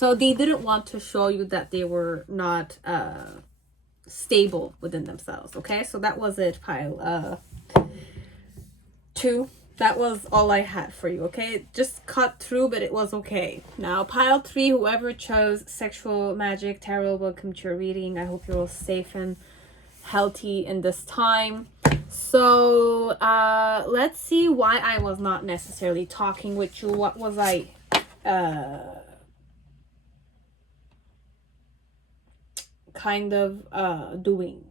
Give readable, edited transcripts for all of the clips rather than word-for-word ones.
So they didn't want to show you that they were not stable within themselves. Okay, so that was it, pile 2. That was all I had for you. Okay, it just cut through, but it was okay. Now pile 3, whoever chose sexual magic tarot, welcome to your reading. I hope you're all safe and healthy in this time. So let's see why I was not necessarily talking with you. What was I kind of doing?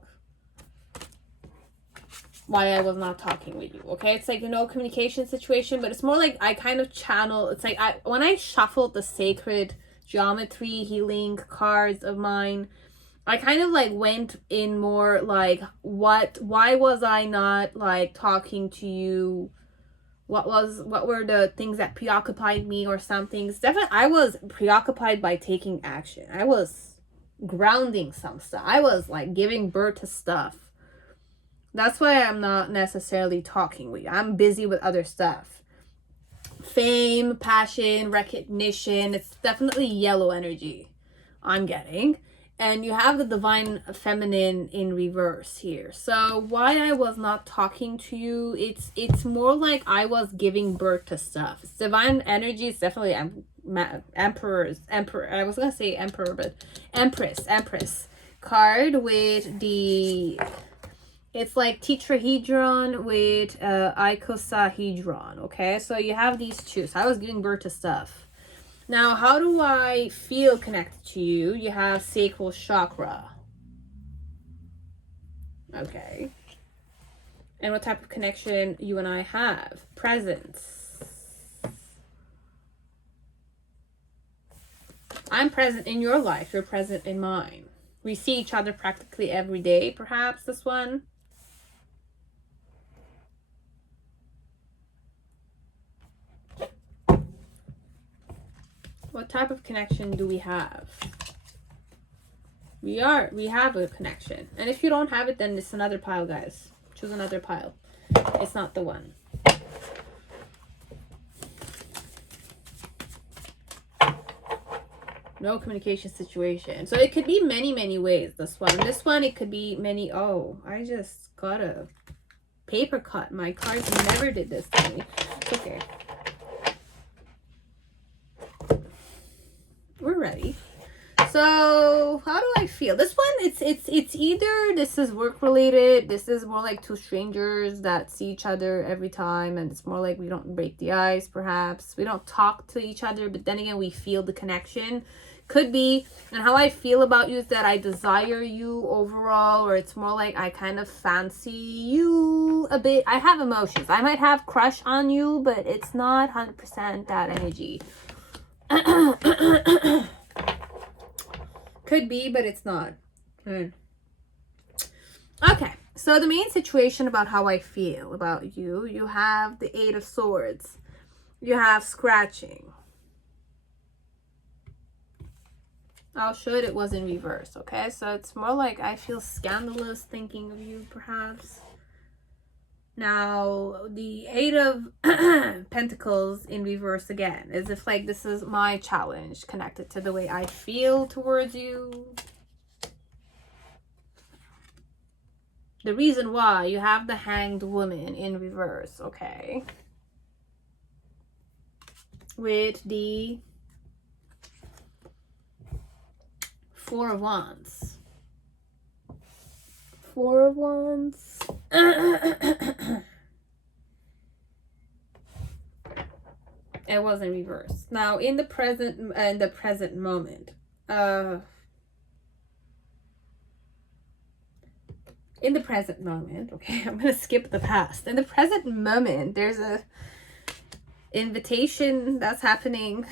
Why I was not talking with you. Okay, it's like, you know, communication situation, but it's more like I kind of channel. It's like when I shuffled the sacred geometry healing cards of mine, I kind of like went in more like why was I not like talking to you? What were the things that preoccupied me or something? It's definitely, I was preoccupied by taking action. I was grounding some stuff. I was like giving birth to stuff. That's why I'm not necessarily talking with you. I'm busy with other stuff. Fame, passion, recognition. It's definitely yellow energy I'm getting. And you have the divine feminine in reverse here. So why I was not talking to you, it's more like I was giving birth to stuff. It's divine energy. It's definitely emperor. I was going to say emperor, but empress card with the... It's like tetrahedron with icosahedron, okay? So you have these two. So I was giving birth to stuff. Now, how do I feel connected to you? You have sacral chakra. Okay. And what type of connection you and I have? Presence. I'm present in your life. You're present in mine. We see each other practically every day, perhaps, this one. What type of connection do we have? We have a connection. And if you don't have it, then it's another pile, guys. Choose another pile. It's not the one. No communication situation. So it could be many ways, this one. This one, it could be many... Oh, I just got a paper cut. My cards never did this to me. It's okay. We're ready. So how do I feel? This one, it's either this is work related, this is more like two strangers that see each other every time, and it's more like we don't break the ice, perhaps we don't talk to each other, but then again we feel the connection. Could be. And how I feel about you is that I desire you overall, or it's more like I kind of fancy you a bit. I have emotions. I might have crush on you, but it's not 100% that energy. Could be, but it's not. Okay, so the main situation about how I feel about you, you have the 8 of Swords. You have scratching. I'll show it was in reverse, okay? So it's more like I feel scandalous thinking of you, perhaps. Now, the 8 of Pentacles in reverse again, as if like this is my challenge connected to the way I feel towards you. The reason why you have the Hanged Woman in reverse, okay? With the 4 of Wands. 4 of Wands. It was in reverse. Now, in the present moment, okay, I'm gonna skip the past. In the present moment, there's a invitation that's happening.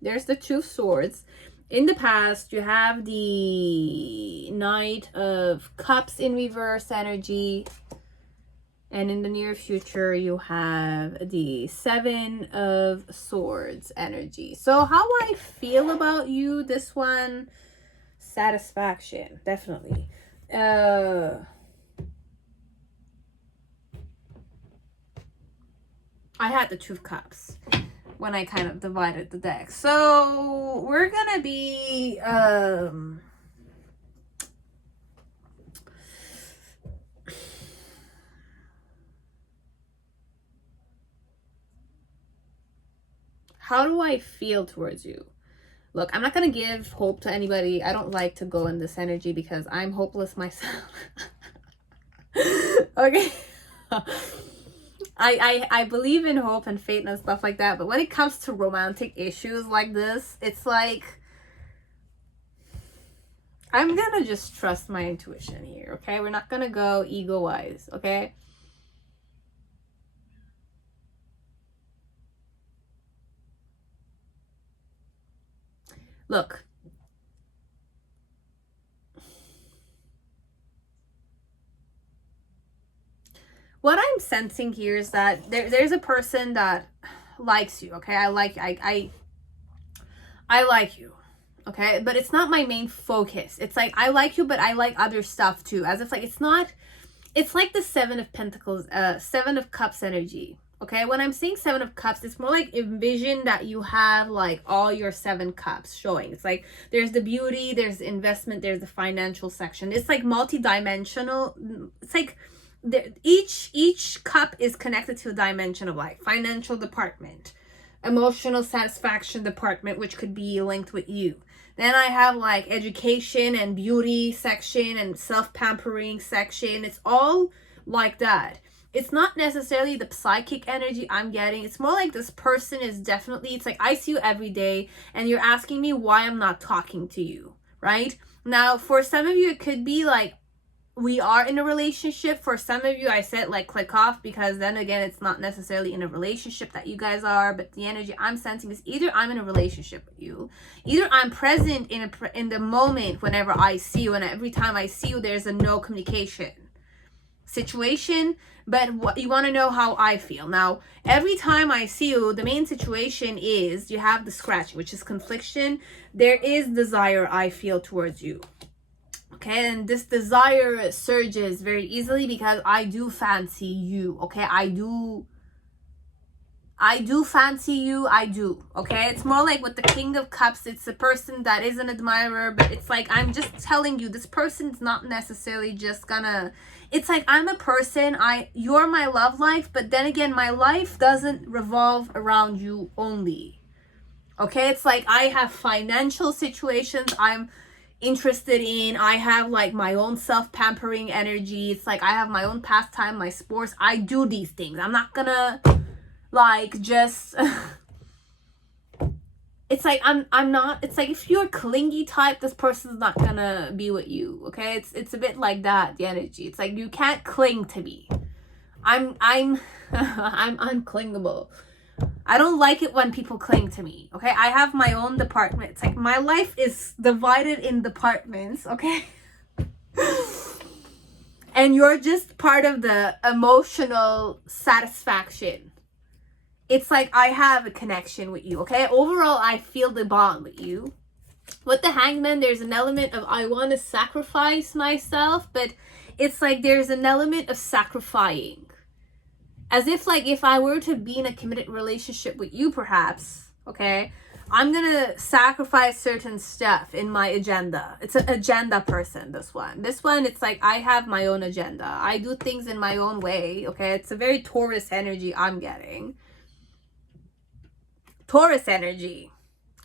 There's the 2 of Swords. In the past, you have the Knight of Cups in reverse energy. And in the near future, you have the 7 of Swords energy. So how I feel about you, this one, satisfaction, definitely. I had the 2 of Cups when I kind of divided the deck. So we're gonna be how do I feel towards you? Look, I'm not going to give hope to anybody. I don't like to go in this energy because I'm hopeless myself. Okay. I believe in hope and fate and stuff like that. But when it comes to romantic issues like this, it's like, I'm going to just trust my intuition here. Okay. We're not going to go ego wise. Okay. Look, what I'm sensing here is that there's a person that likes you. Okay, I like you. Okay, but it's not my main focus. It's like I like you, but I like other stuff too. As if like it's not. It's like the Seven of Pentacles, Seven of Cups energy. Okay, when I'm saying Seven of Cups, it's more like envision that you have like all your 7 cups showing. It's like there's the beauty, there's the investment, there's the financial section. It's like multi-dimensional. It's like each cup is connected to a dimension of like financial department, emotional satisfaction department, which could be linked with you. Then I have like education and beauty section and self-pampering section. It's all like that. It's not necessarily the psychic energy I'm getting. It's more like this person is definitely, it's like I see you every day and you're asking me why I'm not talking to you, right? Now, for some of you, it could be like we are in a relationship. For some of you, I said like click off because then again, it's not necessarily in a relationship that you guys are, but the energy I'm sensing is either I'm in a relationship with you, either I'm present in the moment whenever I see you, and every time I see you, there's a no communication situation. But what you want to know how I feel. Now, every time I see you, the main situation is you have the scratch, which is confliction. There is desire I feel towards you. Okay, and this desire surges very easily because I do fancy you. Okay, I do fancy you. I do. Okay, it's more like with the King of Cups, it's a person that is an admirer, but it's like I'm just telling you, this person's not necessarily just gonna. It's like I'm a person, you're my love life, but then again, my life doesn't revolve around you only. Okay, it's like I have financial situations I'm interested in. I have like my own self-pampering energy. It's like I have my own pastime, my sports. I do these things. I'm not gonna like just it's like I'm not, it's like if you're a clingy type, this person's not gonna be with you. Okay, it's a bit like that, the energy. It's like you can't cling to me. I'm I'm unclingable. I don't like it when people cling to me. Okay, I have my own department. It's like my life is divided in departments. Okay. And you're just part of the emotional satisfaction. It's like I have a connection with you, okay? Overall, I feel the bond with you. With the Hangman, there's an element of I want to sacrifice myself, but it's like there's an element of sacrificing. As if like if I were to be in a committed relationship with you, perhaps, okay, I'm going to sacrifice certain stuff in my agenda. It's an agenda person, this one. This one, it's like I have my own agenda. I do things in my own way, okay? It's a very Taurus energy I'm getting. Taurus energy.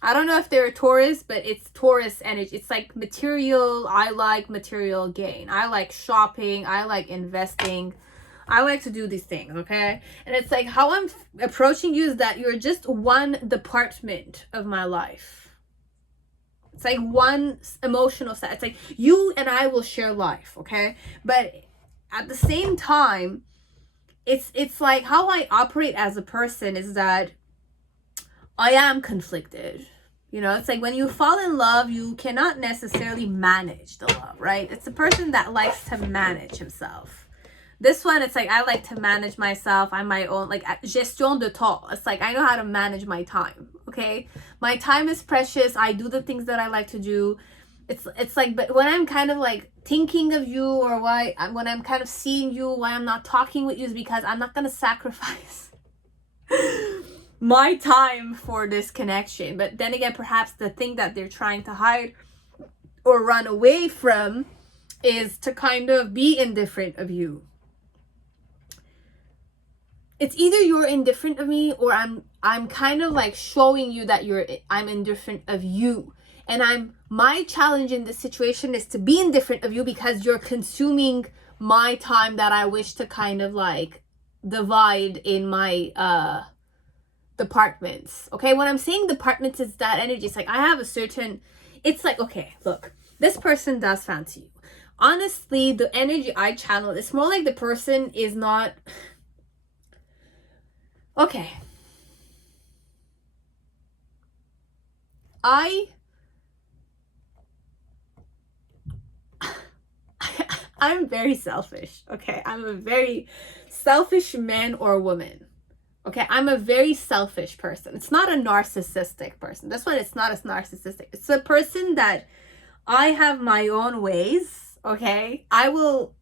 I don't know if they're a Taurus, but it's Taurus energy. It's like material. I like material gain. I like shopping. I like investing. I like to do these things, okay? And it's like how I'm approaching you is that you're just one department of my life. It's like one emotional side. It's like you and I will share life, okay? But at the same time, it's like how I operate as a person is that I am conflicted. You know, it's like when you fall in love, you cannot necessarily manage the love, right? It's a person that likes to manage himself. This one, it's like I like to manage myself. I'm my own, like gestion de temps. It's like I know how to manage my time, okay? My time is precious. I do the things that I like to do. It's like, but when I'm kind of like thinking of you or when I'm kind of seeing you, why I'm not talking with you is because I'm not going to sacrifice my time for this connection. But then again, perhaps the thing that they're trying to hide or run away from is to kind of be indifferent of you. It's either you're indifferent of me, or I'm kind of like showing you that I'm indifferent of you. And my challenge in this situation is to be indifferent of you because you're consuming my time that I wish to kind of like divide in my departments. Okay, when I'm saying departments, it's that energy. It's like I have a certain, it's like, okay, look, this person does fancy you. Honestly, the energy I channel, it's more like the person is not, okay, I'm very selfish. Okay, I'm a very selfish man or woman. Okay, I'm a very selfish person. It's not a narcissistic person. This one, it's not as narcissistic. It's a person that I have my own ways. Okay, I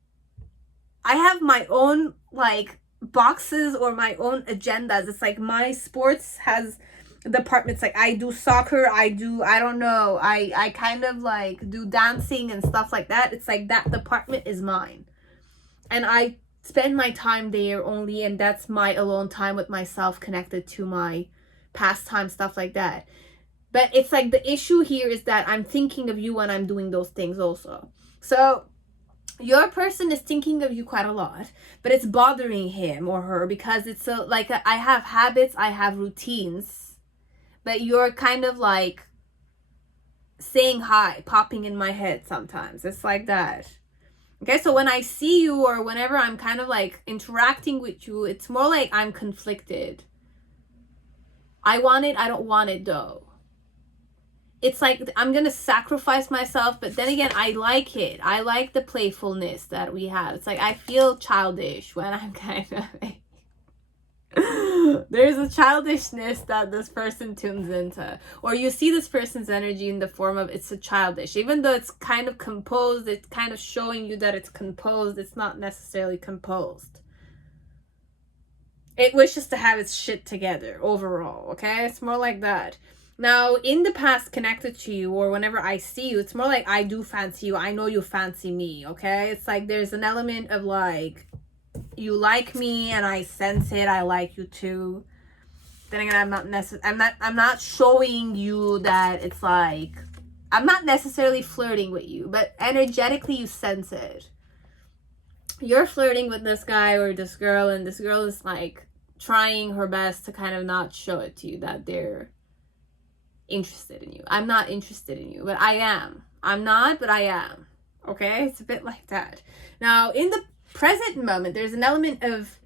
have my own like boxes or my own agendas. It's like my sports has departments. Like I do soccer, I don't know, I kind of like do dancing and stuff like that. It's like that department is mine, and I spend my time there only, and that's my alone time with myself, connected to my pastime, stuff like that. But it's like the issue here is that I'm thinking of you when I'm doing those things also. So your person is thinking of you quite a lot, but it's bothering him or her because it's like I have habits, I have routines, but you're kind of like saying hi, popping in my head sometimes. It's like that. Okay, so when I see you or whenever I'm kind of like interacting with you, it's more like I'm conflicted. I want it, I don't want it though. It's like I'm gonna sacrifice myself, but then again, I like it. I like the playfulness that we have. It's like I feel childish when I'm kind of like there's a childishness that this person tunes into, or you see this person's energy in the form of it's a childish, even though it's kind of composed, it's kind of showing you that it's composed. It's not necessarily composed. It wishes to have its shit together overall. Okay, it's more like that. Now, in the past, connected to you, or whenever I see you, it's more like I do fancy you. I know you fancy me. Okay, it's like there's an element of like you like me and I sense it. I like you too. Then again, I'm not showing you that it's like I'm not necessarily flirting with you, but energetically you sense it. You're flirting with this guy or this girl, and this girl is like trying her best to kind of not show it to you that they're interested in you. I'm not interested in you, but I am. I'm not, but I am. Okay, it's a bit like that. Now, in the present moment, there's an element of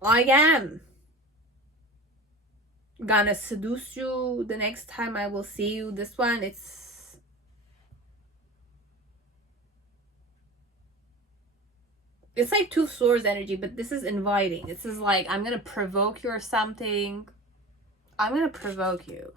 I am gonna seduce you the next time I will see you. This one, it's like two swords energy, but this is inviting. This is like I'm gonna provoke you or something. I'm gonna provoke you.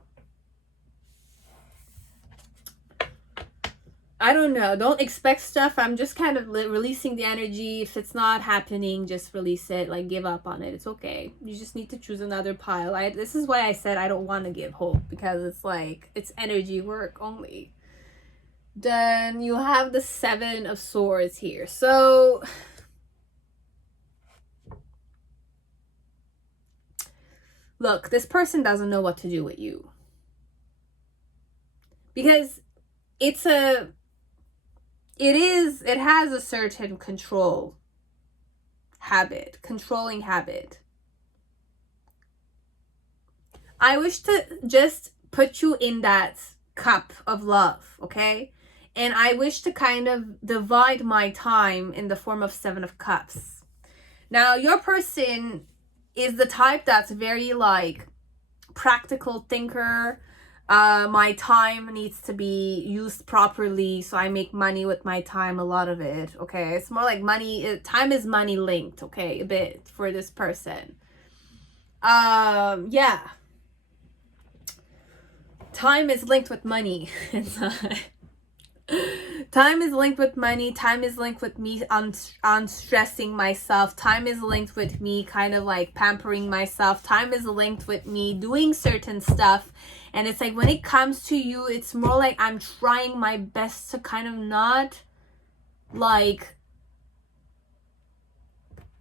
I don't know. Don't expect stuff. I'm just kind of releasing the energy. If it's not happening, just release it. Like, give up on it. It's okay. You just need to choose another pile. This is why I said I don't want to give hope, because it's like, it's energy work only. Then you have the 7 of Swords here. So look, this person doesn't know what to do with you. Because it has a certain controlling habit. I wish to just put you in that cup of love, okay? And I wish to kind of divide my time in the form of 7 of Cups. Now, your person is the type that's very like practical thinker. My time needs to be used properly, so I make money with my time, a lot of it. Okay, it's more like money. Time is money linked. Okay, a bit for this person. Yeah, time is linked with money. Time is linked with money. Time is linked with me unstressing myself. Time is linked with me kind of like pampering myself. Time is linked with me doing certain stuff. And it's like when it comes to you, it's more like I'm trying my best to kind of not like,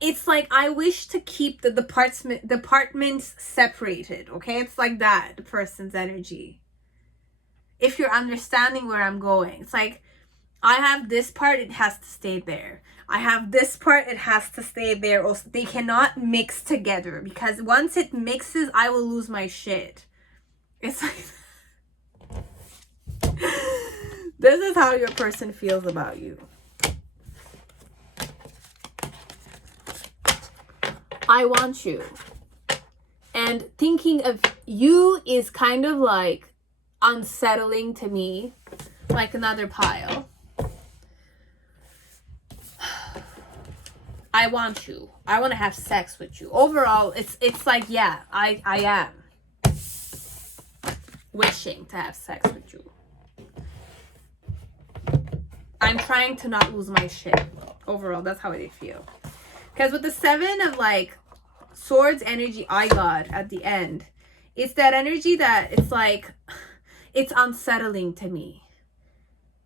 it's like I wish to keep the departments separated. Okay, it's like that, the person's energy. If you're understanding where I'm going, it's like I have this part, it has to stay there. I have this part, it has to stay there. Also, they cannot mix together because once it mixes, I will lose my shit. It's like this is how your person feels about you. I want you. And thinking of you is kind of like unsettling to me, like another pile. I want you. I want to have sex with you. Overall, it's like, yeah, I am wishing to have sex with you. I'm trying to not lose my shit. Overall, that's how I feel. Because with the 7 of like swords energy I got at the end, it's that energy that it's like, it's unsettling to me.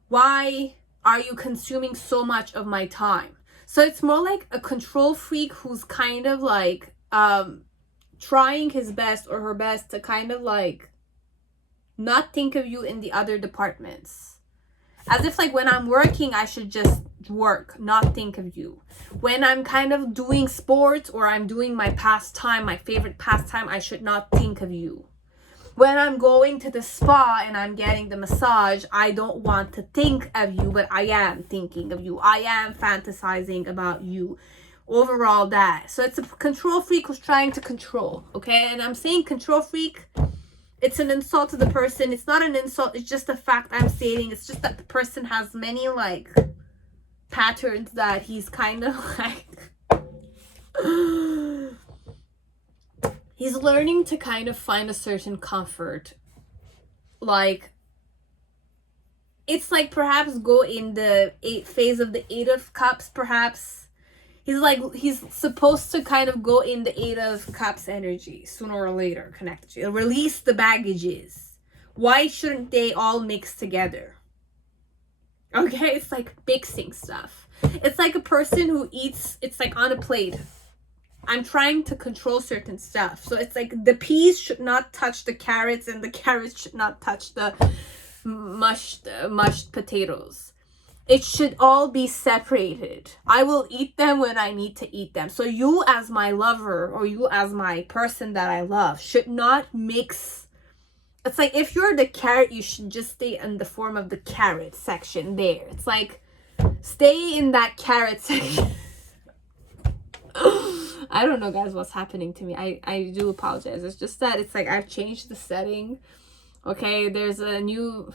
Why are you consuming so much of my time? So it's more like a control freak who's kind of like trying his best or her best to kind of like not think of you in the other departments. As if like when I'm working, I should just work, not think of you. When I'm kind of doing sports or I'm doing my pastime, my favorite pastime, I should not think of you. When I'm going to the spa and I'm getting the massage, I don't want to think of you, but I am thinking of you. I am fantasizing about you. Overall, that. So it's a control freak who's trying to control, okay? And I'm saying control freak, it's an insult to the person. It's not an insult. It's just a fact I'm stating. It's just that the person has many, like, patterns that he's kind of, like... he's learning to kind of find a certain comfort. Like, it's like perhaps go in the phase of the 8 of Cups, perhaps. He's supposed to kind of go in the 8 of Cups energy sooner or later, connected to you. Release the baggages. Why shouldn't they all mix together? Okay, it's like mixing stuff. It's like a person who eats, it's like on a plate. I'm trying to control certain stuff. So it's like the peas should not touch the carrots and the carrots should not touch the mushed potatoes. It should all be separated. I will eat them when I need to eat them. So you as my lover or you as my person that I love should not mix. It's like if you're the carrot, you should just stay in the form of the carrot section there. It's like stay in that carrot section. I don't know, guys, what's happening to me. I do apologize. It's just that it's like I've changed the setting. Okay, there's a new...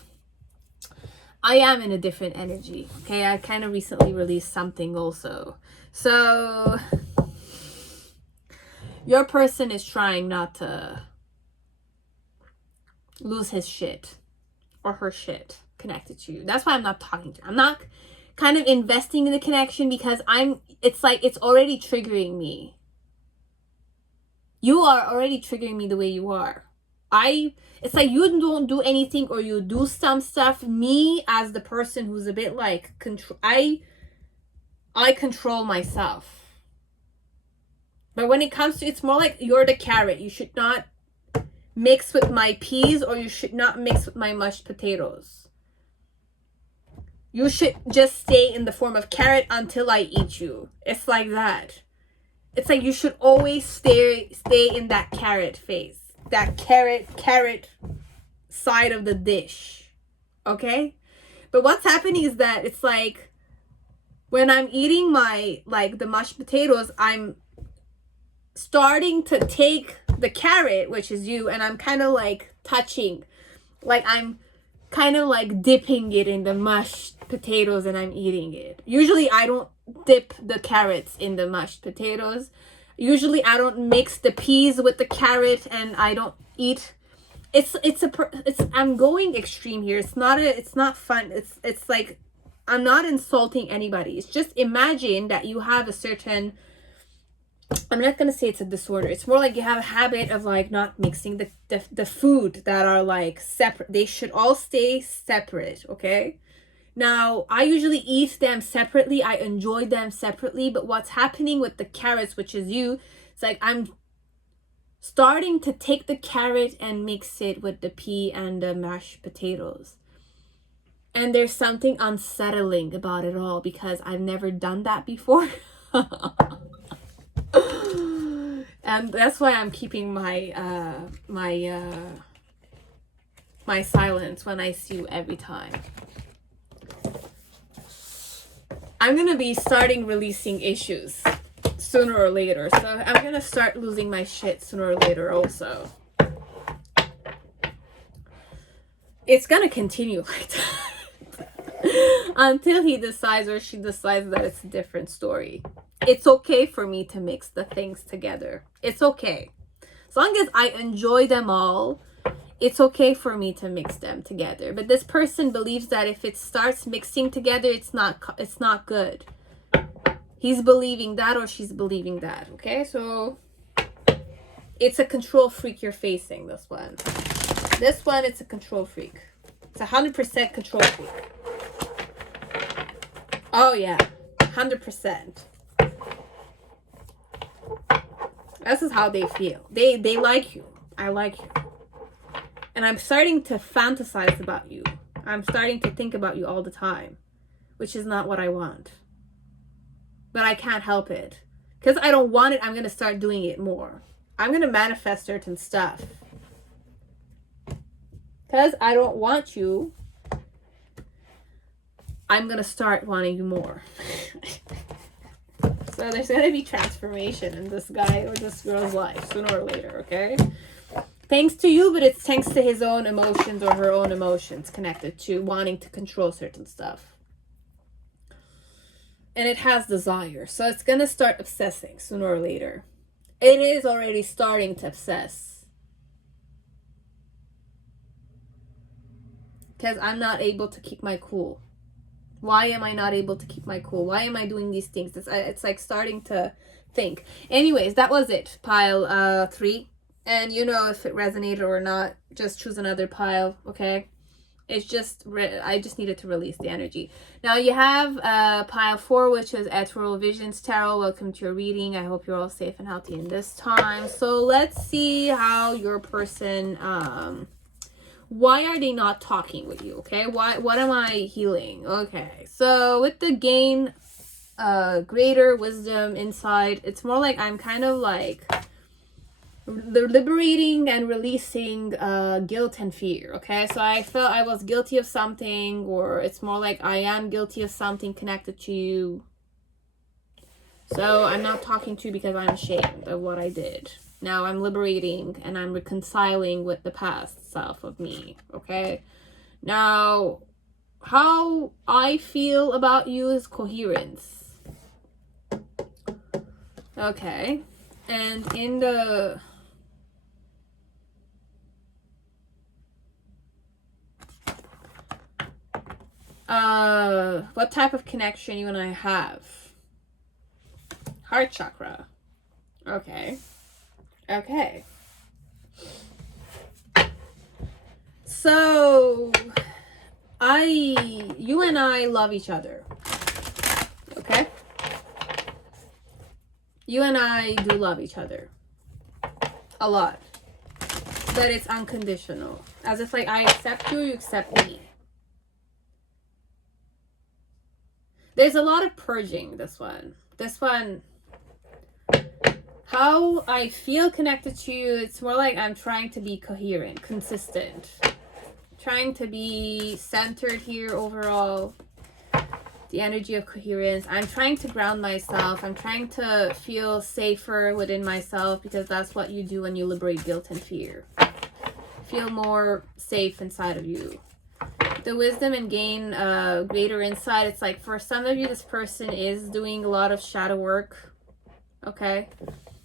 I am in a different energy. Okay, I kind of recently released something also. So, your person is trying not to lose his shit or her shit connected to you. That's why I'm not talking to you. I'm not kind of investing in the connection because it's like it's already triggering me. You are already triggering me the way you are. It's like you don't do anything or you do some stuff. Me as the person who's a bit like I control myself. But when it comes to, it's more like you're the carrot. You should not mix with my peas or you should not mix with my mashed potatoes. You should just stay in the form of carrot until I eat you. It's like that. It's like you should always stay in that carrot phase. That carrot side of the dish. Okay? But what's happening is that it's like when I'm eating my, like the mashed potatoes, I'm starting to take the carrot, which is you, and I'm kind of like touching. Like I'm kind of like dipping it in the mashed potatoes and I'm eating it. Usually I don't dip the carrots in the mashed potatoes. Usually I don't mix the peas with the carrot and I don't eat. I'm going extreme here. It's not fun. It's like I'm not insulting anybody. It's just imagine that you have a certain, I'm not gonna say it's a disorder. It's more like you have a habit of like not mixing the food that are like separate. They should all stay separate, okay? Now, I usually eat them separately. I enjoy them separately. But what's happening with the carrots, which is you, it's like I'm starting to take the carrot and mix it with the pea and the mashed potatoes. And there's something unsettling about it all because I've never done that before. And that's why I'm keeping my my silence when I see you every time. I'm gonna be starting releasing issues sooner or later, so I'm gonna start losing my shit sooner or later also. It's gonna continue like that until he decides or she decides that it's a different story. It's okay for me to mix the things together. It's okay. As long as I enjoy them all, it's okay for me to mix them together. But this person believes that if it starts mixing together, it's not good. He's believing that or she's believing that, okay? So it's a control freak you're facing, this one. This one, it's a control freak. It's 100% control freak. Oh yeah, 100%. This is how they feel. They like you. I like you. And I'm starting to fantasize about you. I'm starting to think about you all the time, which is not what I want. But I can't help it. Because I don't want it, I'm going to start doing it more. I'm going to manifest certain stuff. Because I don't want you, I'm going to start wanting you more. So there's going to be transformation in this guy or this girl's life sooner or later, okay? Thanks to you, but it's thanks to his own emotions or her own emotions connected to wanting to control certain stuff. And it has desire. So it's going to start obsessing sooner or later. It is already starting to obsess. Because I'm not able to keep my cool. Why am I not able to keep my cool? Why am I doing these things? It's like starting to think. Anyways, that was it. Pile 3. And you know if it resonated or not. Just choose another pile, okay? It's just, I just needed to release the energy. Now you have pile 4, which is Ethereal Visions Tarot. Welcome to your reading. I hope you're all safe and healthy in this time. So let's see how your person... why are they not talking with you, okay? What am I healing? Okay, so with the gain greater wisdom inside, it's more like I'm kind of like liberating and releasing guilt and fear, okay? So I felt I was guilty of something, or it's more like I am guilty of something connected to you. So I'm not talking to you because I'm ashamed of what I did. Now I'm liberating and I'm reconciling with the past self of me, okay? Now, how I feel about you is coherence. Okay. And in the... what type of connection you and I have? Heart chakra. Okay. Okay. So, you and I love each other. Okay? You and I do love each other. A lot. But it's unconditional. As if like I accept you, you accept me. There's a lot of purging, this one. This one... How I feel connected to you, it's more like I'm trying to be coherent, consistent. Trying to be centered here overall. The energy of coherence. I'm trying to ground myself. I'm trying to feel safer within myself because that's what you do when you liberate guilt and fear. Feel more safe inside of you. The wisdom and gain greater insight. It's like for some of you, this person is doing a lot of shadow work. Okay?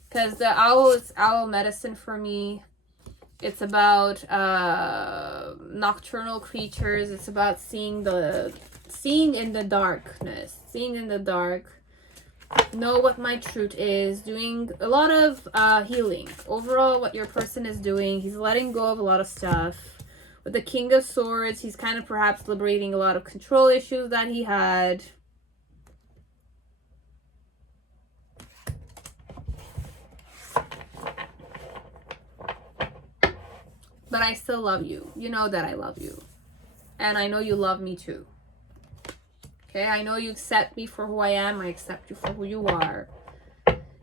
Because the owl is owl medicine for me. It's about nocturnal creatures. It's about seeing the seeing in the darkness, seeing in the dark, know what my truth is, doing a lot of healing. Overall, what your person is doing, he's letting go of a lot of stuff. With the King of Swords, he's kind of perhaps liberating a lot of control issues that he had. But I still love you. You know that I love you. And I know you love me too. Okay, I know you accept me for who I am. I accept you for who you are.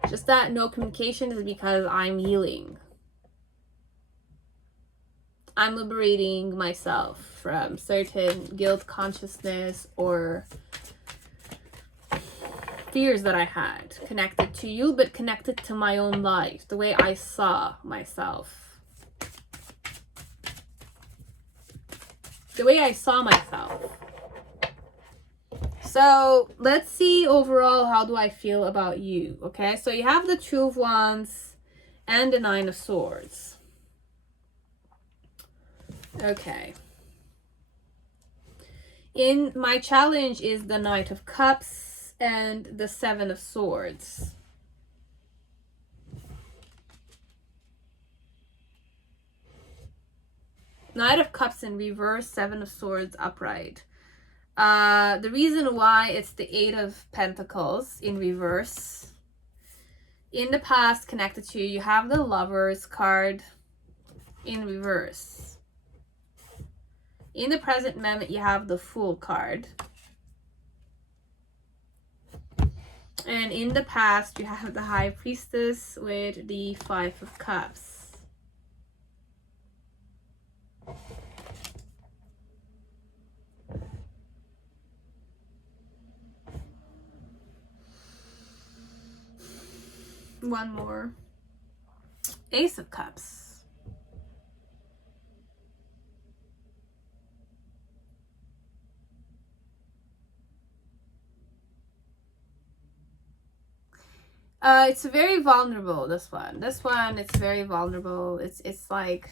Just that no communication is because I'm healing. I'm liberating myself from certain guilt consciousness or fears that I had connected to you, but connected to my own life, the way I saw myself. The way I saw myself. So let's see overall, how do I feel about you? Okay, so you have the Two of Wands and the Nine of Swords. Okay. In my challenge is the Knight of Cups and the Seven of Swords. Knight of Cups in reverse, Seven of Swords upright. The reason why it's the Eight of Pentacles in reverse. In the past, connected to you, you have the Lovers card in reverse. In the present moment, you have the Fool card. And in the past, you have the High Priestess with the Five of Cups. One more. Ace of Cups. It's very vulnerable, this one. This one, it's very vulnerable. It's like...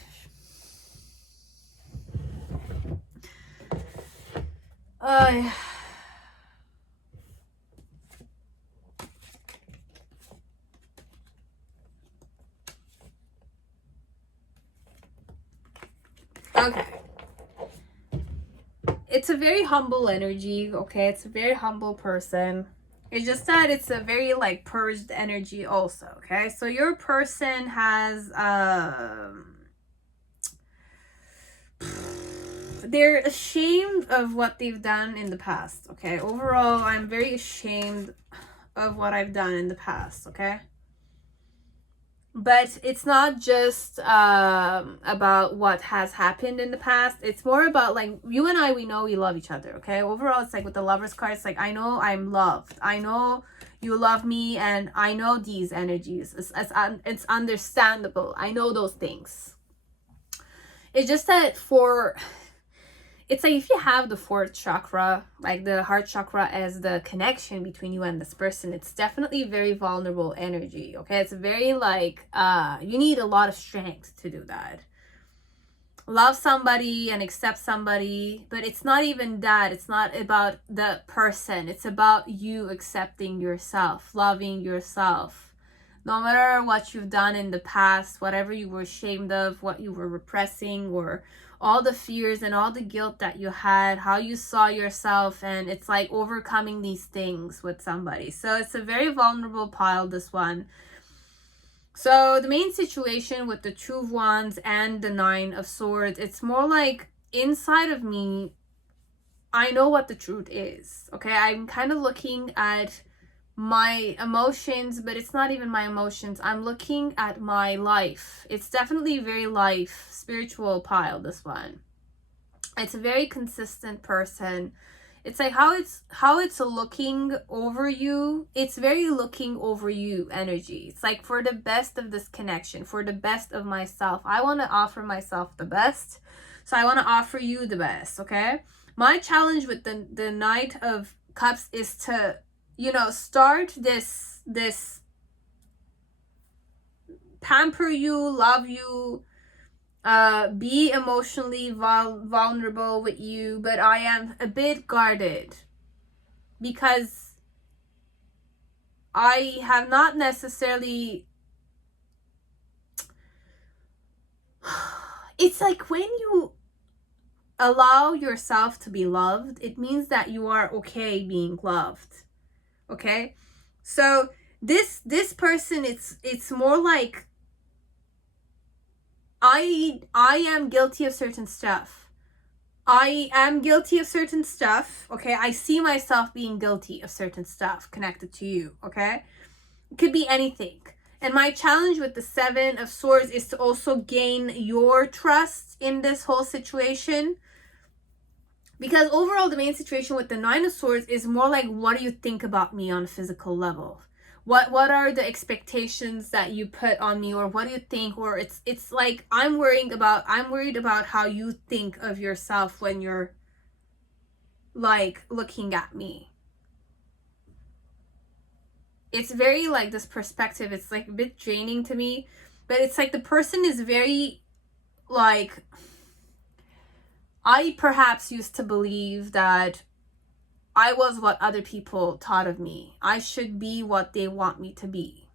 Okay. It's a very humble energy, okay? It's a very humble person. It's just that it's a very, like, purged energy also, okay? So your person has, they're ashamed of what they've done in the past, okay? Overall, I'm very ashamed of what I've done in the past, okay? But it's not just about what has happened in the past. It's more about, like, you and I, we know we love each other, okay? Overall, it's like with the Lovers card, it's like, I know I'm loved. I know you love me, and I know these energies. It's understandable. I know those things. It's just that it's like if you have the fourth chakra, like the heart chakra, as the connection between you and this person, it's definitely very vulnerable energy, okay? It's very like, you need a lot of strength to do that. Love somebody and accept somebody, but it's not even that. It's not about the person. It's about you accepting yourself, loving yourself. No matter what you've done in the past, whatever you were ashamed of, what you were repressing, or all the fears and all the guilt that you had, how you saw yourself, and it's like overcoming these things with somebody. So it's a very vulnerable pile, this one. So the main situation with the Two of Wands and the Nine of Swords, it's more like inside of me, I know what the truth is, okay? I'm kind of looking at my emotions, but it's not even my emotions. I'm looking at my life. It's definitely very life, spiritual pile, this one. It's a very consistent person. It's like how it's looking over you. It's very looking over you energy. It's like for the best of this connection, for the best of myself. I want to offer myself the best. So I want to offer you the best, okay? My challenge with the Knight of Cups is to, you know, start this pamper you, love you, be emotionally vulnerable with you, but I am a bit guarded because I have not necessarily. It's like when you allow yourself to be loved, it means that you are okay being loved. Okay? So this person, it's more like I am guilty of certain stuff. I am guilty of certain stuff, okay? I see myself being guilty of certain stuff connected to you, okay? It could be anything. And my challenge with the Seven of Swords is to also gain your trust in this whole situation. Because overall, the main situation with the Nine of Swords is more like, what do you think about me on a physical level? What are the expectations that you put on me, or what do you think? Or it's like I'm worried about how you think of yourself when you're like looking at me. It's very like this perspective, it's like a bit draining to me, but it's like the person is very like, I perhaps used to believe that I was what other people thought of me. I should be what they want me to be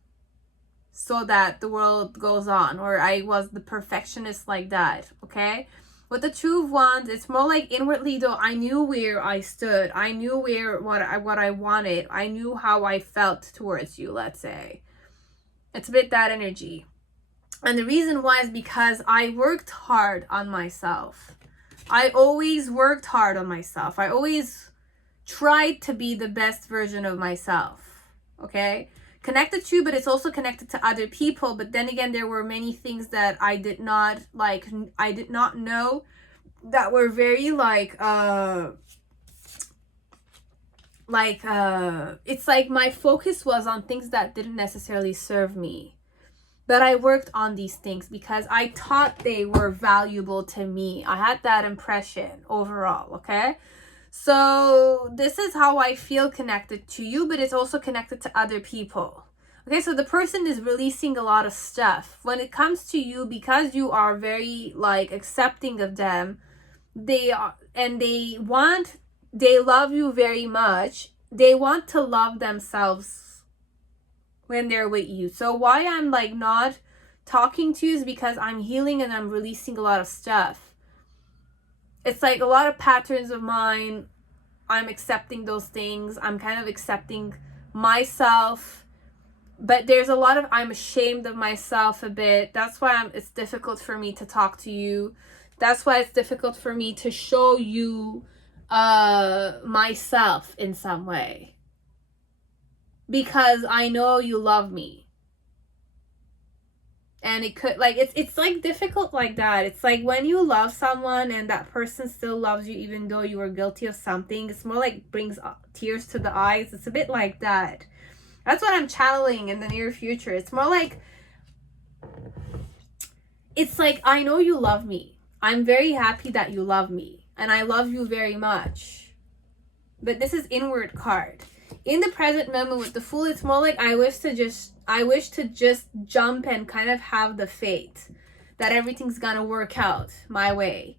so that the world goes on, or I was the perfectionist like that, okay? With the Two of Wands, it's more like inwardly though, I knew where I stood. I knew what I wanted. I knew how I felt towards you, let's say. It's a bit that energy. And the reason why is because I worked hard on myself. I always worked hard on myself. I always tried to be the best version of myself, okay? Connected to, but it's also connected to other people. But then again, there were many things that I did not know that were very it's like my focus was on things that didn't necessarily serve me. But I worked on these things because I thought they were valuable to me. I had that impression overall, okay? So this is how I feel connected to you, but it's also connected to other people. Okay, so the person is releasing a lot of stuff. When it comes to you, because you are very like accepting of them, they love you very much. They want to love themselves when they're with you. So why I'm like not talking to you is because I'm healing and I'm releasing a lot of stuff. It's like a lot of patterns of mine. I'm accepting those things. I'm kind of accepting myself. But there's a lot of, I'm ashamed of myself a bit. That's why it's difficult for me to talk to you. That's why it's difficult for me to show you myself in some way. Because I know you love me. And it could like it's like difficult like that. It's like when you love someone and that person still loves you even though you were guilty of something, it's more like brings tears to the eyes. It's a bit like that. That's what I'm channeling in the near future. It's more like, it's like, I know you love me. I'm very happy that you love me and I love you very much. But this is inward card. In the present moment with the Fool, it's more like I wish to just jump and kind of have the faith that everything's gonna work out my way.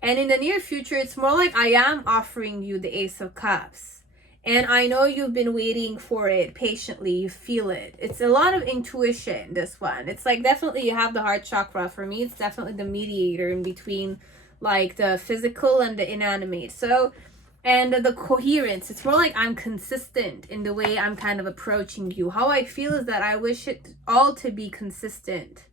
And in the near future, it's more like I am offering you the Ace of Cups. And I know you've been waiting for it patiently. You feel it. It's a lot of intuition, this one. It's like definitely you have the heart chakra. For me, it's definitely the mediator in between like the physical and the inanimate. So, and the coherence, it's more like I'm consistent in the way I'm kind of approaching you. How I feel is that I wish it all to be consistent.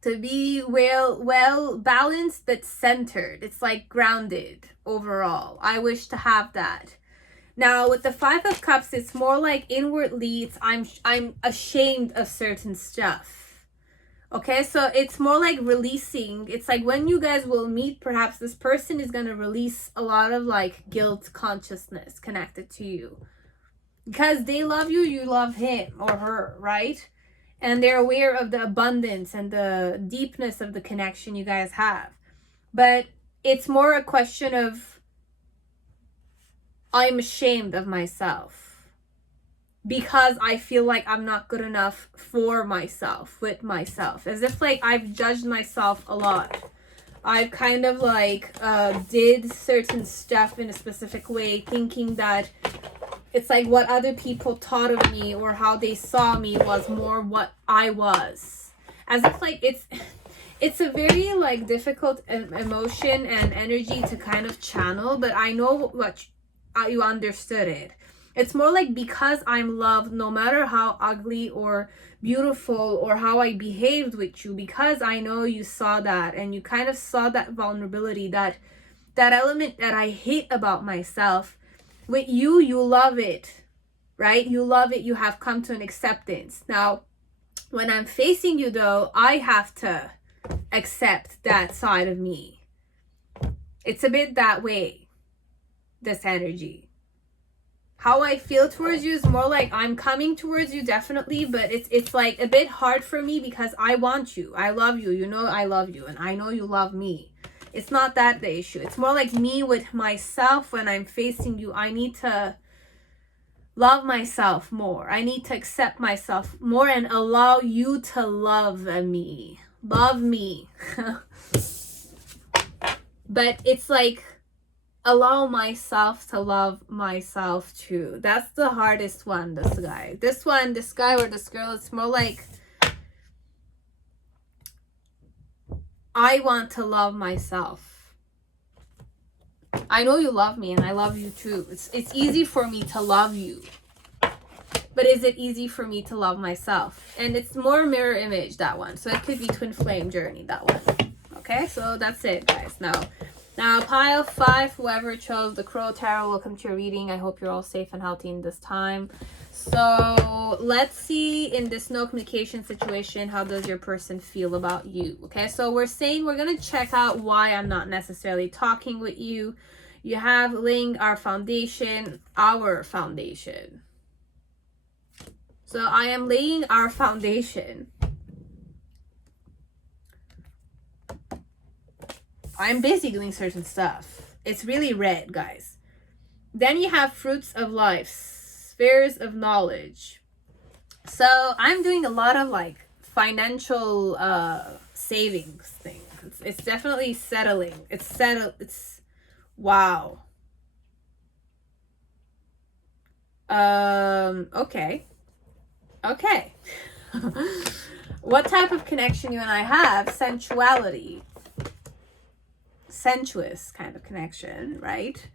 To be well balanced but centered. It's like grounded overall. I wish to have that. Now with the Five of Cups, it's more like inwardly, I'm ashamed of certain stuff. Okay, so it's more like releasing. It's like when you guys will meet, perhaps this person is going to release a lot of like guilt consciousness connected to you. Because they love you, you love him or her, right? And they're aware of the abundance and the deepness of the connection you guys have. But it's more a question of, I'm ashamed of myself. because I feel like I'm not good enough for myself, with myself, as if like I've judged myself a lot. I've kind of like did certain stuff in a specific way, thinking that it's like what other people thought of me or how they saw me was more what I was, as if like it's a very like difficult emotion and energy to kind of channel, but I know what you understood it. It's more like, because I'm loved no matter how ugly or beautiful or how I behaved with you, because I know you saw that and you kind of saw that vulnerability, that element that I hate about myself. With you, you love it, right? You love it. You have come to an acceptance. Now, when I'm facing you though, I have to accept that side of me. It's a bit that way, this energy. How I feel towards you is more like I'm coming towards you, definitely, but it's like a bit hard for me because I want you. I love you. You know I love you, and I know you love me. It's not that the issue. It's more like me with myself. When I'm facing you, I need to love myself more. I need to accept myself more and allow you to love me. Love me. But it's like, allow myself to love myself too. That's the hardest one, this guy. This guy or this girl, it's more like, I want to love myself. I know you love me and I love you too. It's easy for me to love you. But is it easy for me to love myself? And it's more mirror image, that one. So it could be twin flame journey, that one. Okay, so that's it, guys. Now, pile 5, whoever chose the CrowTarot, welcome to your reading. I hope you're all safe and healthy in this time. So let's see, in this no communication situation, how does your person feel about you? Okay, so we're saying we're going to check out why I'm not necessarily talking with you. You have laying our foundation. So I am laying our foundation. I'm busy doing certain stuff. It's really red, guys. Then you have fruits of life, spheres of knowledge. So I'm doing a lot of like financial savings thing. It's definitely settling. It's settled. It's wow. Okay. What type of connection you and I have? Sensuality. Sensuous kind of connection, right?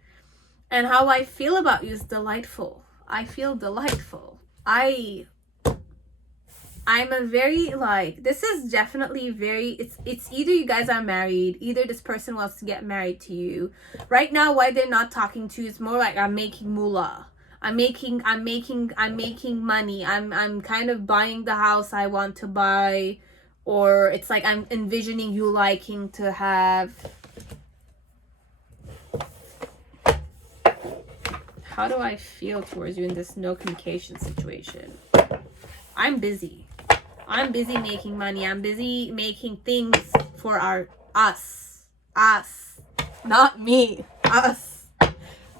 And how I feel about you is delightful. I feel delightful. I'm a very like, this is definitely very, it's either you guys are married, either this person wants to get married to you. Right now, why they're not talking to you is more like, I'm making moolah. I'm making money. I'm kind of buying the house I want to buy, or it's like I'm envisioning you liking to have. How do I feel towards you in this no communication situation? I'm busy. I'm busy making money. I'm busy making things for us, not me, us,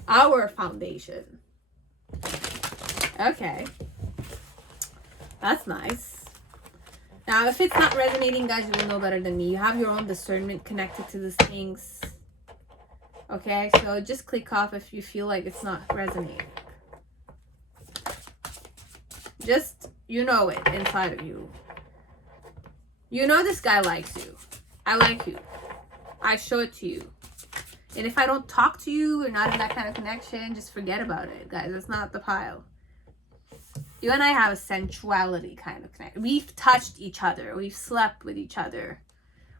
our foundation. Okay, that's nice. Now, if it's not resonating, guys, you will know better than me. You have your own discernment connected to these things. Okay, so just click off if you feel like it's not resonating. Just, you know it inside of you. You know this guy likes you. I like you. I show it to you. And if I don't talk to you, we're not in that kind of connection, just forget about it, guys. It's not the pile. You and I have a sensuality kind of connection. We've touched each other. We've slept with each other.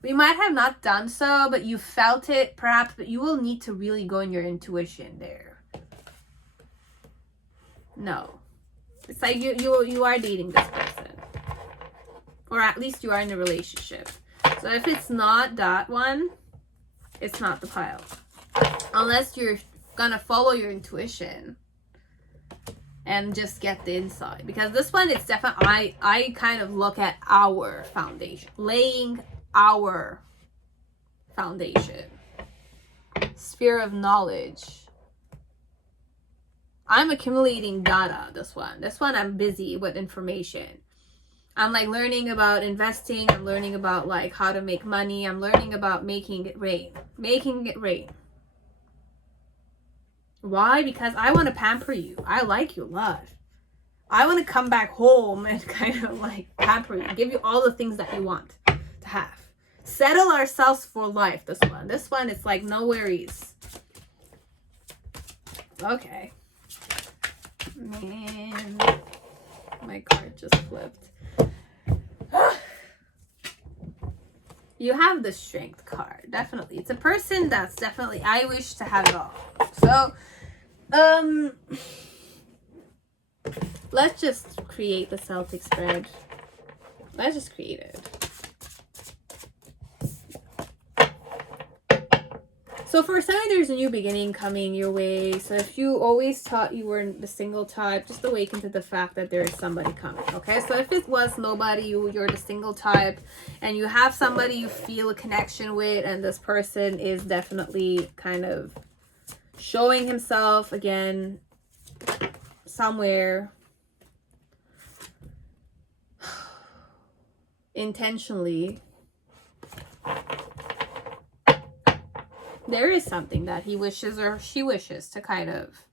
We might have not done so, but you felt it perhaps, but you will need to really go in your intuition there. No. It's like you are dating this person. Or at least you are in a relationship. So if it's not that one, it's not the pile. Unless you're gonna follow your intuition and just get the inside. Because this one, it's definitely, I kind of look at our foundation. Laying our foundation. Sphere of knowledge. I'm accumulating data. This one I'm busy with information. I'm like learning about investing. I'm learning about like how to make money. I'm learning about making it rain. Why? Because I want to pamper you. I like you a lot. I want to come back home and kind of like pamper you, give you all the things that you want to have. Settle ourselves for life. This one, it's like no worries. Okay. Man, my card just flipped. You have the Strength card. Definitely. It's a person that's definitely, I wish to have it all. So, let's just create the Celtic spread. Let's just create it. So for some, there's a new beginning coming your way. So if you always thought you were the single type, just awaken to the fact that there is somebody coming, okay? So if it was nobody, you're the single type, and you have somebody you feel a connection with, and this person is definitely kind of showing himself again somewhere intentionally. There is something that he wishes or she wishes to kind of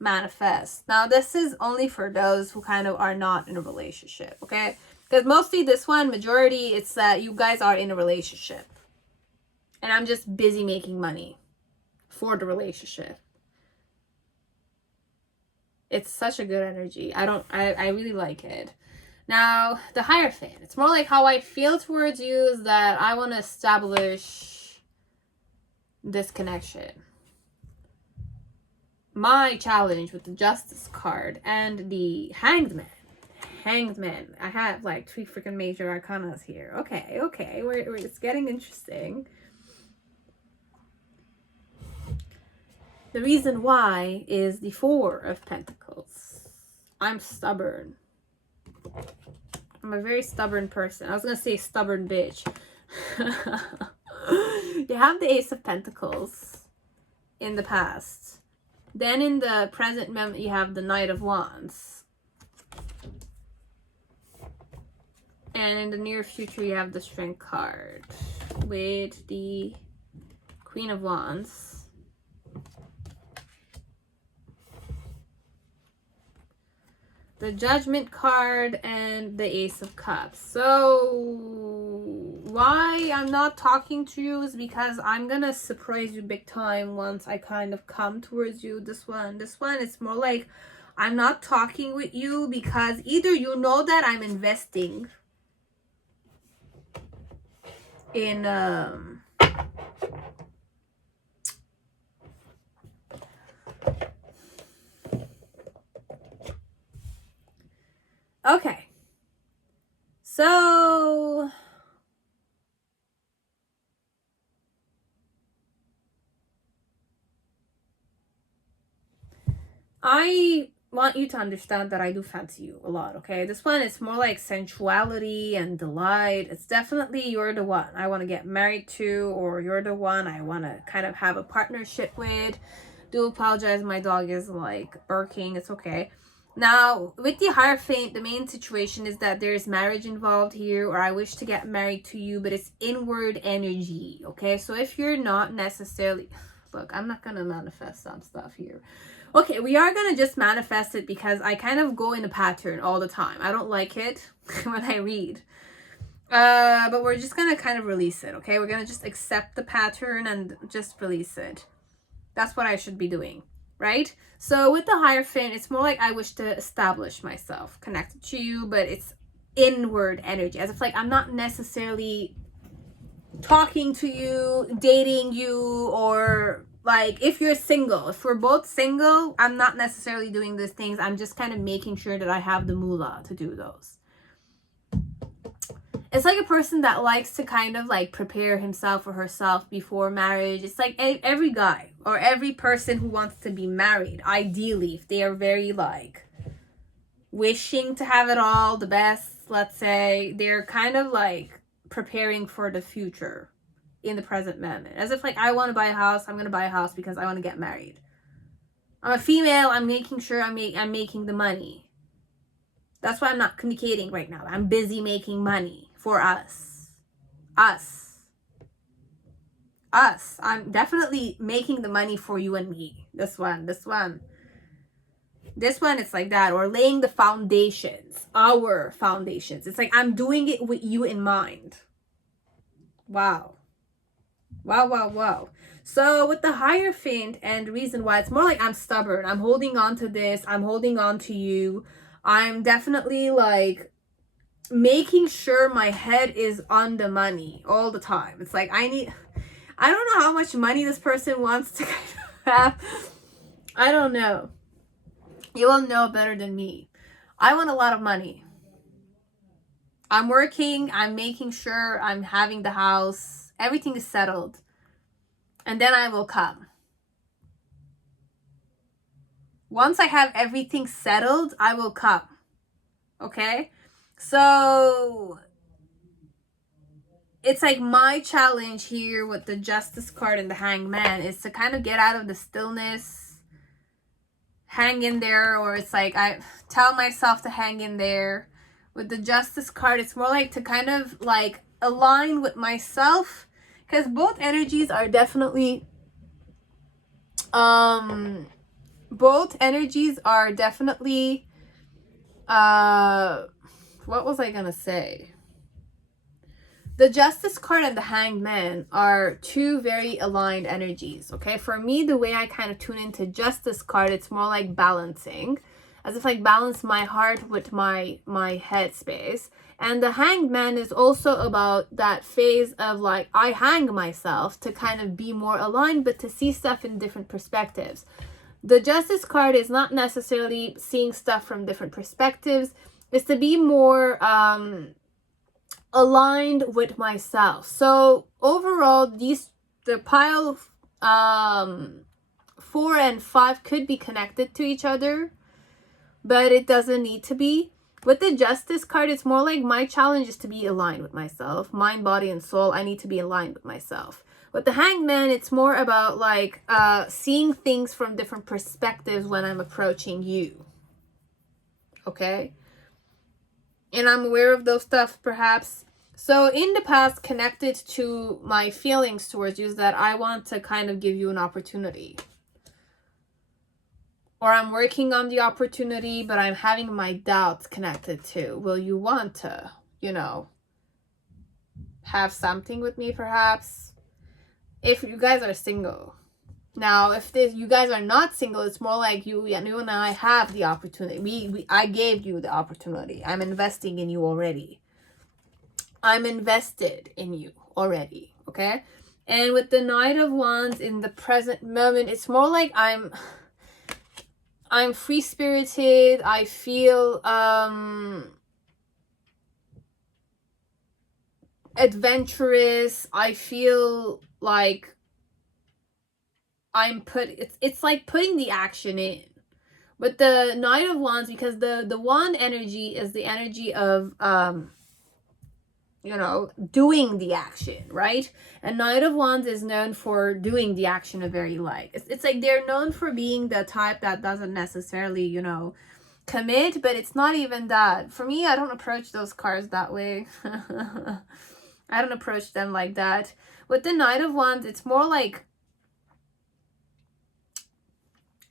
manifest. Now, this is only for those who kind of are not in a relationship, okay? Because mostly this one, majority, it's that you guys are in a relationship. And I'm just busy making money for the relationship. It's such a good energy. I really like it. Now, the Hierophant. It's more like how I feel towards you is that I want to establish this connection. My challenge with the Justice card and the Hanged Man. I have like 3 freaking major arcanas here. Okay. It's getting interesting. The reason why is the 4 of Pentacles. I'm stubborn. I'm a very stubborn person. I was gonna say stubborn bitch. You have the Ace of Pentacles in the past. Then in the present moment, you have the Knight of Wands. And in the near future, you have the Strength card with the Queen of Wands. The Judgment card and the Ace of Cups. So why I'm not talking to you is because I'm gonna surprise you big time once I kind of come towards you. This one, it's more like I'm not talking with you because either you know that I'm investing in okay. So I want you to understand that I do fancy you a lot, okay? This one is more like sensuality and delight. It's definitely you're the one I want to get married to, or you're the one I want to kind of have a partnership with. Do apologize, my dog is like barking. It's okay. Now, with the Hierophant, the main situation is that there's marriage involved here, or I wish to get married to you, but it's inward energy, okay? So if you're not necessarily... Look, I'm not going to manifest some stuff here. Okay, we are going to just manifest it because I kind of go in a pattern all the time. I don't like it when I read. But we're just going to kind of release it, okay? We're going to just accept the pattern and just release it. That's what I should be doing, right? So with the Hierophant, it's more like I wish to establish myself connected to you, but it's inward energy. As if like I'm not necessarily talking to you, dating you, or like if you're single, if we're both single, I'm not necessarily doing those things. I'm just kind of making sure that I have the moolah to do those. It's like a person that likes to kind of like prepare himself or herself before marriage. It's like every guy or every person who wants to be married, ideally, if they are very like wishing to have it all, the best, let's say, they're kind of like preparing for the future in the present moment. As if like, I want to buy a house, I'm going to buy a house because I want to get married. I'm a female. I'm making sure I'm making the money. That's why I'm not communicating right now. I'm busy making money for us. Us. I'm definitely making the money for you and me. This one, it's like that. Or laying the foundations, our foundations. It's like I'm doing it with you in mind. Wow. So with the Hierophant, and the reason why, it's more like I'm stubborn. I'm holding on to this. I'm holding on to you. I'm definitely like making sure my head is on the money all the time. It's like I don't know how much money this person wants to have. I don't know. You will know better than me. I want a lot of money. I'm working. I'm making sure I'm having the house. Everything is settled. And then I will come. Once I have everything settled, I will come. Okay? So it's like my challenge here with the Justice card and the Hangman is to kind of get out of the stillness, hang in there, or it's like I tell myself to hang in there. With the Justice card, it's more like to kind of like align with myself, because both energies are definitely what was I gonna say? The Justice card and the Hanged Man are two very aligned energies, okay? For me, the way I kind of tune into Justice card, it's more like balancing, as if like balance my heart with my head space. And the Hanged Man is also about that phase of like, I hang myself to kind of be more aligned, but to see stuff in different perspectives. The Justice card is not necessarily seeing stuff from different perspectives. It's to be more aligned with myself. So overall, the pile 4 and 5 could be connected to each other, but it doesn't need to be. With the Justice card, it's more like my challenge is to be aligned with myself. Mind, body, and soul, I need to be aligned with myself. With the Hanged Man, it's more about like seeing things from different perspectives when I'm approaching you. Okay? And I'm aware of those stuff, perhaps. So in the past, connected to my feelings towards you, is that I want to kind of give you an opportunity. Or I'm working on the opportunity, but I'm having my doubts connected to, will you want to, have something with me, perhaps? If you guys are single. Now, if you guys are not single, it's more like you and I have the opportunity. I gave you the opportunity. I'm investing in you already. I'm invested in you already, okay? And with the Knight of Wands in the present moment, it's more like I'm free-spirited. I feel adventurous. I feel like it's like putting the action in. But the Knight of Wands, because the wand energy is the energy of doing the action, right? And Knight of Wands is known for doing the action a very light. It's like they're known for being the type that doesn't necessarily, commit, but it's not even that. For me, I don't approach those cards that way. I don't approach them like that. With the Knight of Wands, it's more like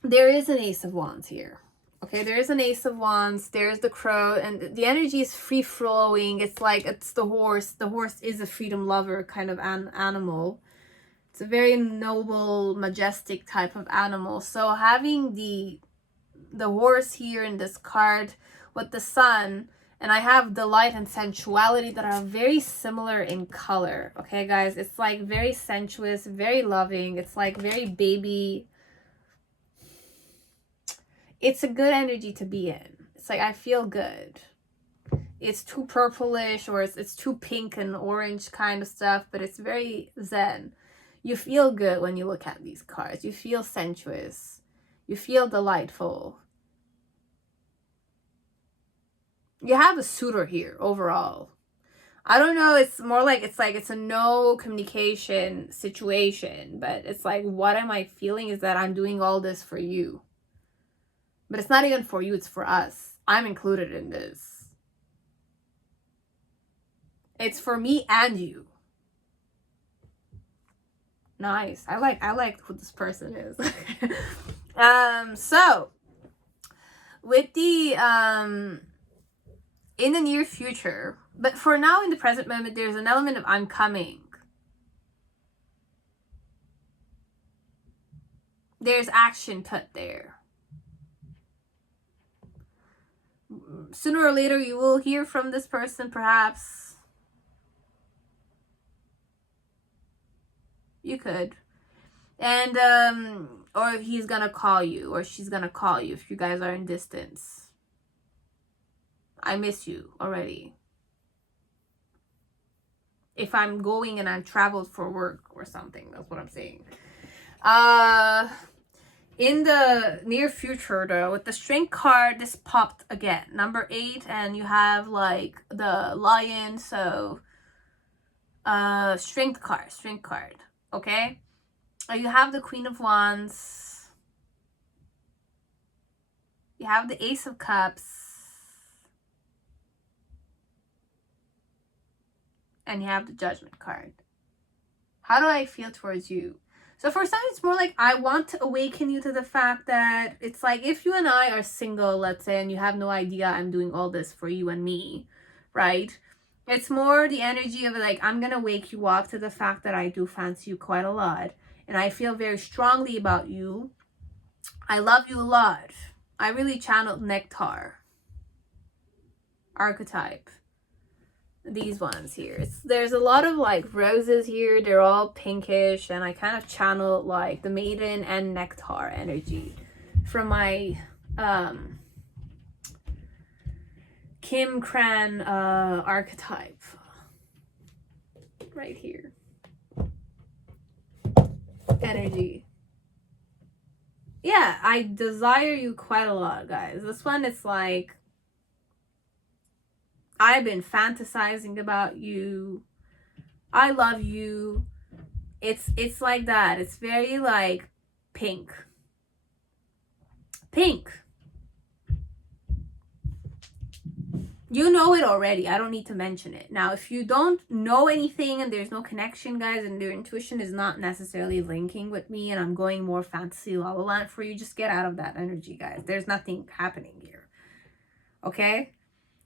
there is an Ace of Wands here. Okay, there is an Ace of Wands. There's the Crow, and the energy is free-flowing. It's like it's the horse. The horse is a freedom lover kind of animal. It's a very noble, majestic type of animal. So having the horse here in this card with the sun, and I have the light and sensuality that are very similar in color. Okay, guys, it's like very sensuous, very loving. It's like very baby. It's a good energy to be in. It's like I feel good. It's too purplish, or it's too pink and orange kind of stuff, but it's very zen. You feel good when you look at these cards. You feel sensuous. You feel delightful. You have a suitor here overall. I don't know, it's more like it's a no communication situation, but it's like what am I feeling is that I'm doing all this for you. But it's not even for you, it's for us. I'm included in this. It's for me and you. Nice. I like who this person is. So with the in the near future, but for now in the present moment, there's an element of I'm coming. There's action put there. Sooner or later you will hear from this person, perhaps. You could. And or if he's gonna call you, or she's gonna call you if you guys are in distance. I miss you already. If I'm going and I've traveled for work or something, that's what I'm saying. In the near future though, with the strength card, this popped again, number 8, and you have like the lion, so strength card, okay? You have the Queen of Wands, you have the Ace of Cups, and you have the Judgment card. How do I feel towards you? So for some, it's more like I want to awaken you to the fact that it's like if you and I are single, let's say, and you have no idea I'm doing all this for you and me, right? It's more the energy of like, I'm going to wake you up to the fact that I do fancy you quite a lot. And I feel very strongly about you. I love you a lot. I really channeled Nectar archetype. These ones here, there's a lot of like roses here, they're all pinkish, and I kind of channel like the maiden and nectar energy from my Kim Cran archetype right here. Energy. Yeah, I desire you quite a lot, guys. This one, it's like I've been fantasizing about you. I love you. It's like that. It's very like pink. Pink. You know it already. I don't need to mention it. Now, if you don't know anything and there's no connection, guys, and your intuition is not necessarily linking with me and I'm going more fantasy la la land for you, just get out of that energy, guys. There's nothing happening here. Okay?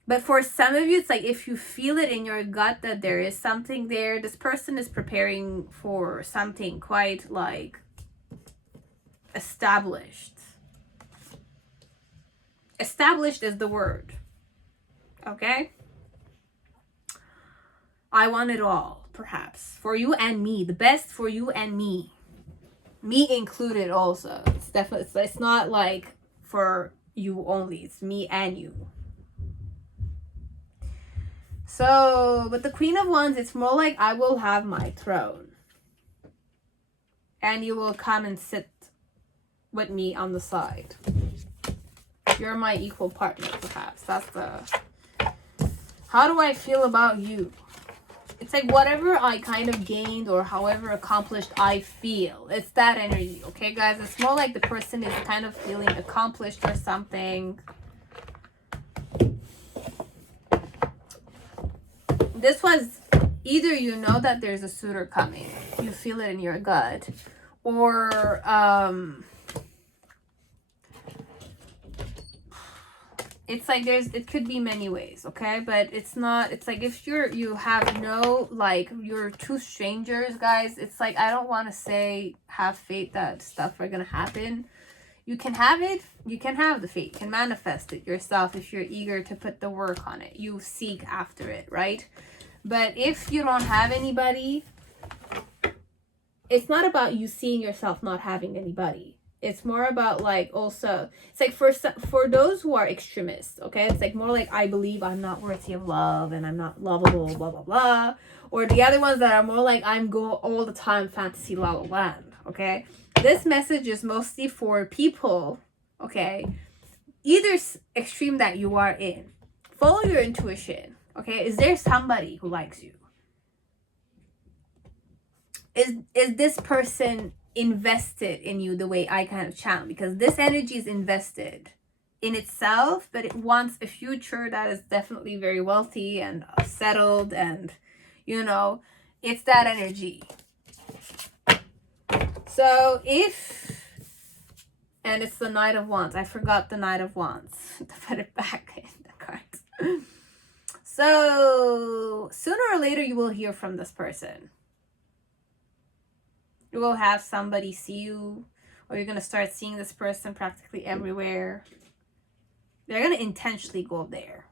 But for some of you, it's like if you feel it in your gut that there is something there, this person is preparing for something quite like established. Established is the word. Okay? I want it all, perhaps. For you and me. The best for you and me. Me included also. It's definitely, it's not like for you only. It's me and you. So, with the Queen of Wands, it's more like I will have my throne. And you will come and sit with me on the side. You're my equal partner, perhaps. That's the... How do I feel about you? It's like whatever I kind of gained or however accomplished I feel. It's that energy, okay, guys? It's more like the person is kind of feeling accomplished or something. This was either you know that there's a suitor coming, you feel it in your gut, or it's like it could be many ways, okay? But it's not, it's like if you have no, like, you're two strangers, guys, it's like I don't want to say have faith that stuff are gonna happen. You can have it, you can have the faith, you can manifest it yourself if you're eager to put the work on it. You seek after it, right? But if you don't have anybody, it's not about you seeing yourself not having anybody. It's more about like also, it's like for those who are extremists, okay? It's like more like I believe I'm not worthy of love and I'm not lovable, blah, blah, blah. Or the other ones that are more like I'm go all the time fantasy la la land, okay? This message is mostly for people, okay? Either extreme that you are in. Follow your intuition, okay? Is there somebody who likes you? Is this person invested in you the way I kind of channel? Because this energy is invested. in itself, but it wants a future that is definitely very wealthy and settled, and you know, it's that energy. So if, and it's the Knight of Wands. I forgot the Knight of Wands to put it back in the cards. So sooner or later you will hear from this person. You will have somebody see you, or you're going to start seeing this person practically everywhere. They're going to intentionally go there.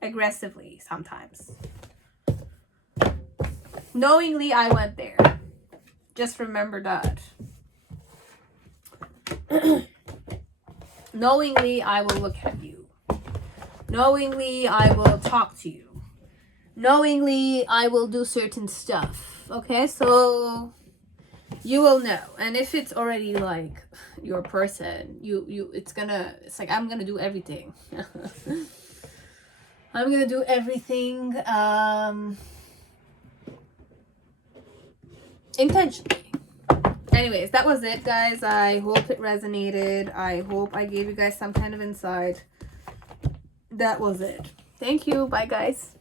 Aggressively sometimes. Knowingly, I went there. Just remember that. Knowingly, I will look at you. Knowingly, I will talk to you. Knowingly, I will do certain stuff. Okay, so you will know. And if it's already like your person, it's like, I'm gonna do everything. I'm gonna do everything intentionally. Anyways, that was it, guys. I hope it resonated. I hope I gave you guys some kind of insight. That was it. Thank you. Bye, guys.